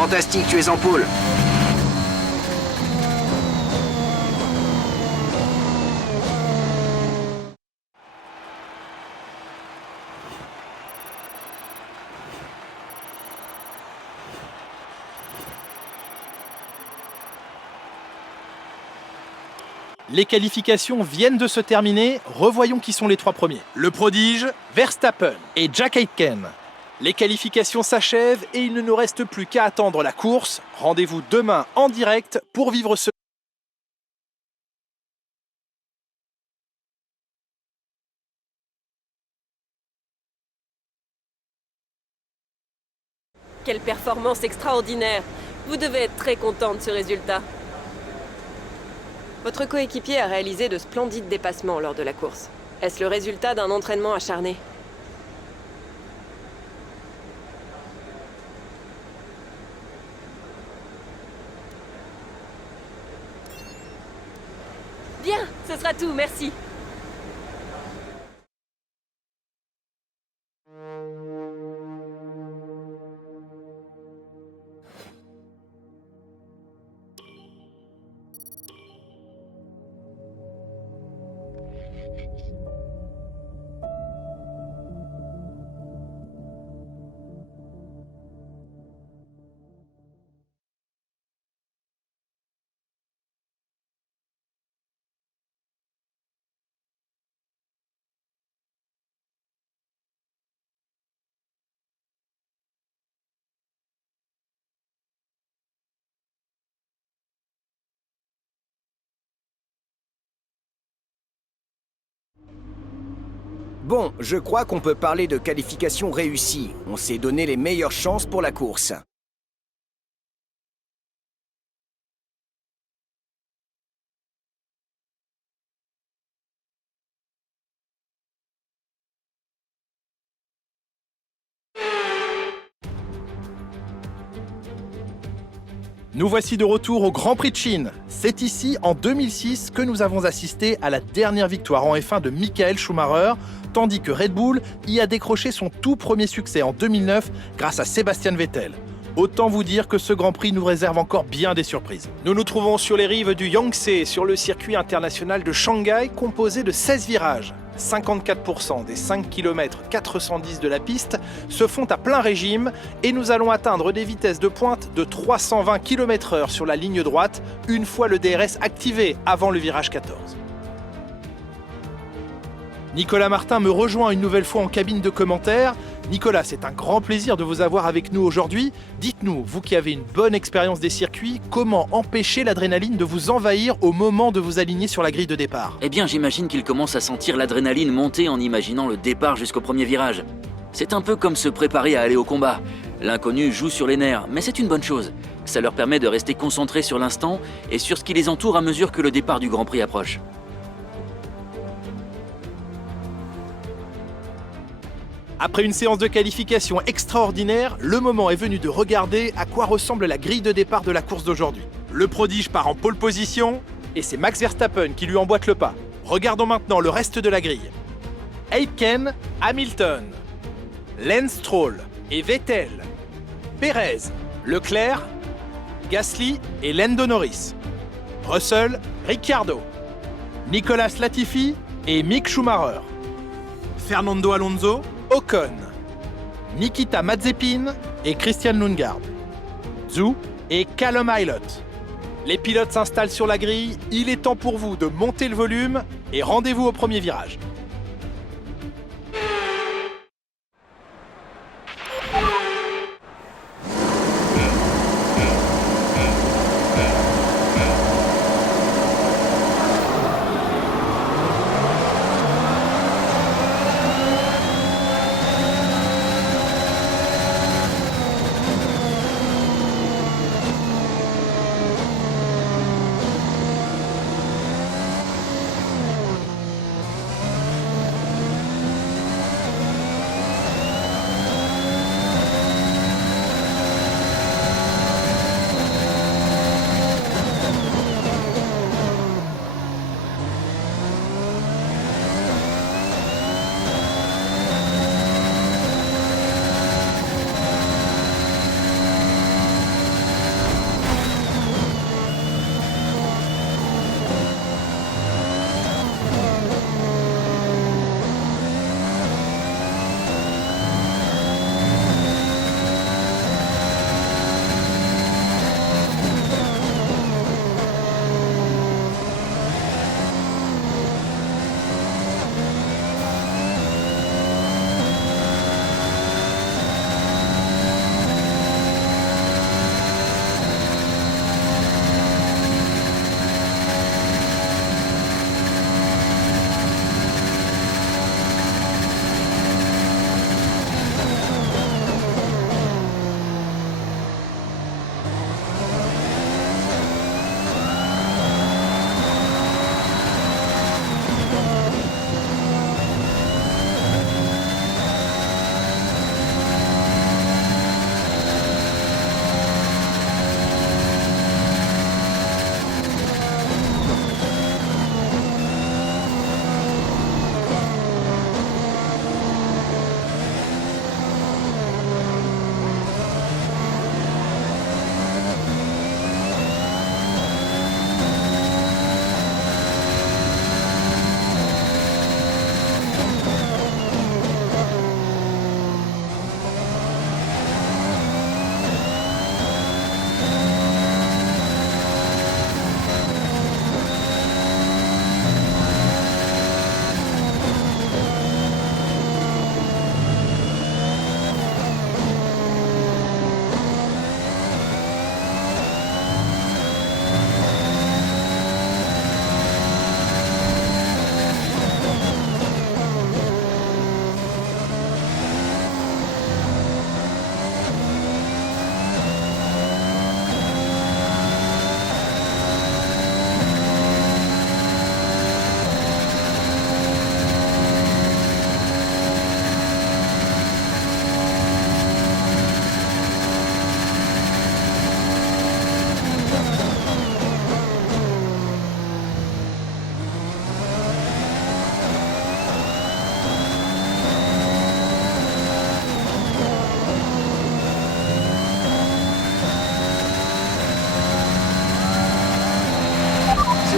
Fantastique, tu es en pôle. Les qualifications viennent de se terminer, revoyons qui sont les 3 premiers. Le prodige, Verstappen et Jack Aitken. Les qualifications s'achèvent et il ne nous reste plus qu'à attendre la course. Rendez-vous demain en direct pour vivre ce... Quelle performance extraordinaire! Vous devez être très content de ce résultat. Votre coéquipier a réalisé de splendides dépassements lors de la course. Est-ce le résultat d'un entraînement acharné? Bien, ce sera tout, merci. Bon, je crois qu'on peut parler de qualification réussie. On s'est donné les meilleures chances pour la course. Nous voici de retour au Grand Prix de Chine. C'est ici, en 2006, que nous avons assisté à la dernière victoire en F1 de Michael Schumacher, tandis que Red Bull y a décroché son tout premier succès en 2009 grâce à Sebastian Vettel. Autant vous dire que ce Grand Prix nous réserve encore bien des surprises. Nous nous trouvons sur les rives du Yangtze, sur le circuit international de Shanghai, composé de 16 virages. 54% des 5 km 410 de la piste se font à plein régime et nous allons atteindre des vitesses de pointe de 320 km/h sur la ligne droite une fois le DRS activé avant le virage 14. Nicolas Martin me rejoint une nouvelle fois en cabine de commentaires. Nicolas, c'est un grand plaisir de vous avoir avec nous aujourd'hui. Dites-nous, vous qui avez une bonne expérience des circuits, comment empêcher l'adrénaline de vous envahir au moment de vous aligner sur la grille de départ? Eh bien, j'imagine qu'il commence à sentir l'adrénaline monter en imaginant le départ jusqu'au premier virage. C'est un peu comme se préparer à aller au combat. L'inconnu joue sur les nerfs, mais c'est une bonne chose. Ça leur permet de rester concentrés sur l'instant et sur ce qui les entoure à mesure que le départ du Grand Prix approche. Après une séance de qualification extraordinaire, le moment est venu de regarder à quoi ressemble la grille de départ de la course d'aujourd'hui. Le prodige part en pole position et c'est Max Verstappen qui lui emboîte le pas. Regardons maintenant le reste de la grille. Aitken, Hamilton, Lance Stroll et Vettel, Perez, Leclerc, Gasly et Lando Norris, Russell, Ricciardo, Nicolas Latifi et Mick Schumacher, Fernando Alonso, Ocon, Nikita Mazepin et Christian Lundgaard, Zhou et Callum Ilott. Les pilotes s'installent sur la grille, il est temps pour vous de monter le volume et rendez-vous au premier virage.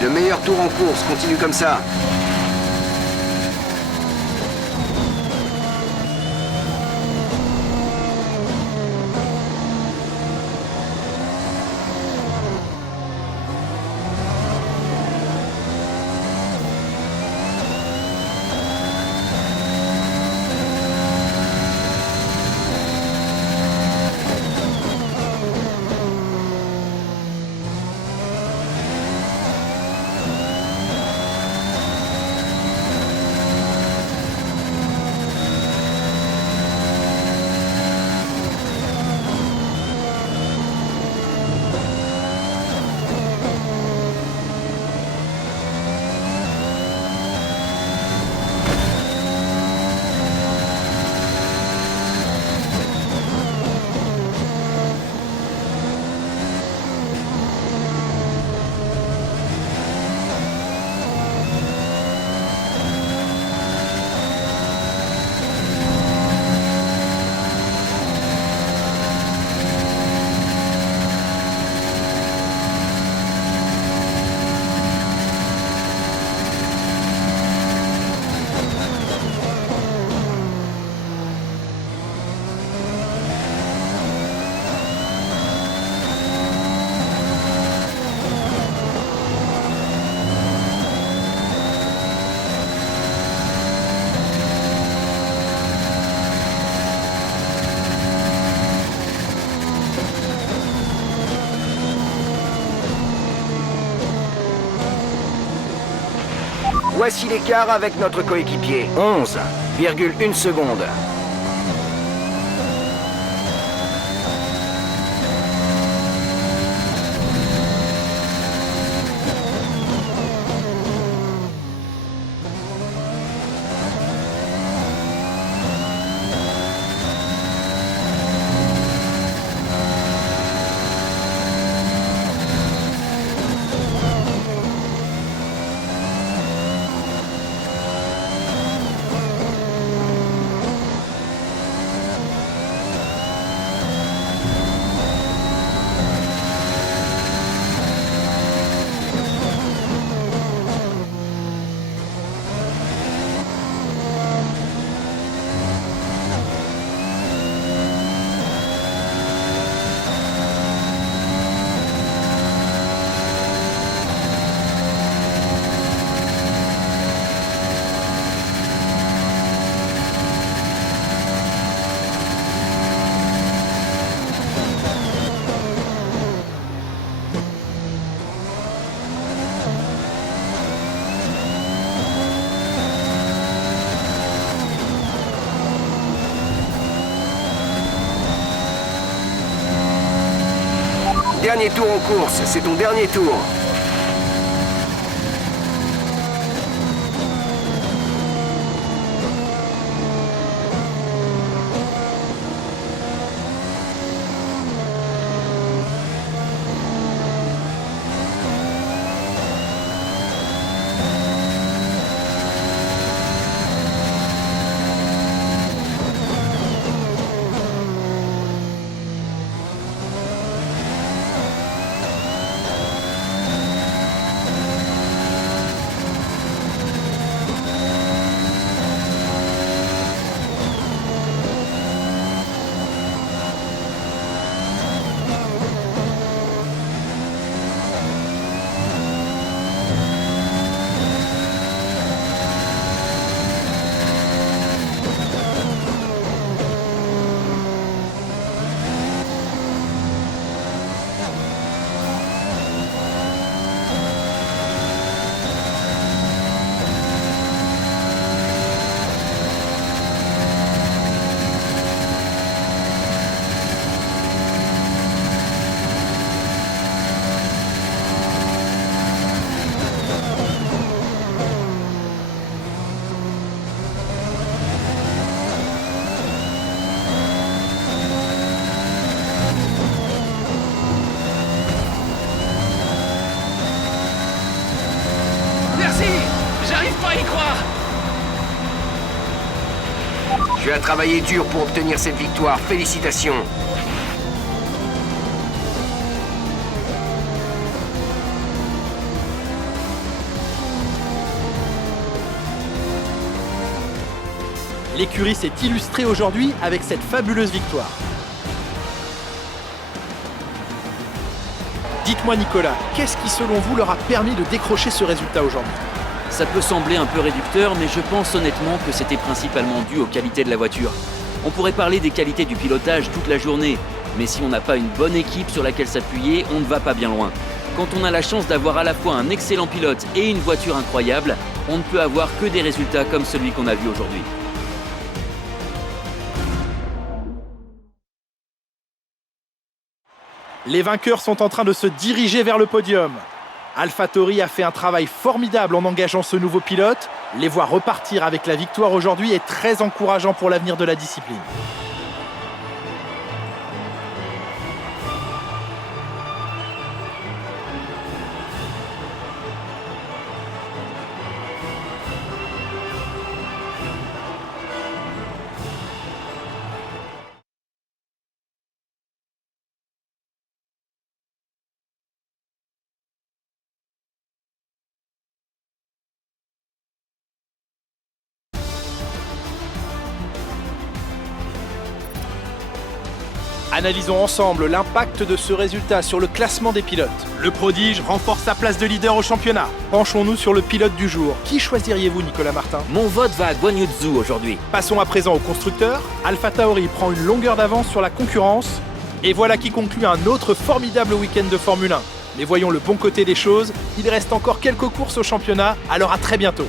C'est le meilleur tour en course, continue comme ça. Voici l'écart avec notre coéquipier. 11,1 secondes. Dernier tour en course, c'est ton dernier tour. Tu as travaillé dur pour obtenir cette victoire. Félicitations. L'écurie s'est illustrée aujourd'hui avec cette fabuleuse victoire. Dites-moi Nicolas, qu'est-ce qui selon vous leur a permis de décrocher ce résultat aujourd'hui? Ça peut sembler un peu réducteur, mais je pense honnêtement que c'était principalement dû aux qualités de la voiture. On pourrait parler des qualités du pilotage toute la journée, mais si on n'a pas une bonne équipe sur laquelle s'appuyer, on ne va pas bien loin. Quand on a la chance d'avoir à la fois un excellent pilote et une voiture incroyable, on ne peut avoir que des résultats comme celui qu'on a vu aujourd'hui. Les vainqueurs sont en train de se diriger vers le podium. AlphaTauri a fait un travail formidable en engageant ce nouveau pilote. Les voir repartir avec la victoire aujourd'hui est très encourageant pour l'avenir de la discipline. Analysons ensemble l'impact de ce résultat sur le classement des pilotes. Le prodige renforce sa place de leader au championnat. Penchons-nous sur le pilote du jour. Qui choisiriez-vous, Nicolas Martin? Mon vote va à Guan Yu Zhou aujourd'hui. Passons à présent au constructeur. AlphaTauri prend une longueur d'avance sur la concurrence. Et voilà qui conclut un autre formidable week-end de Formule 1. Mais voyons le bon côté des choses, il reste encore quelques courses au championnat, alors à très bientôt.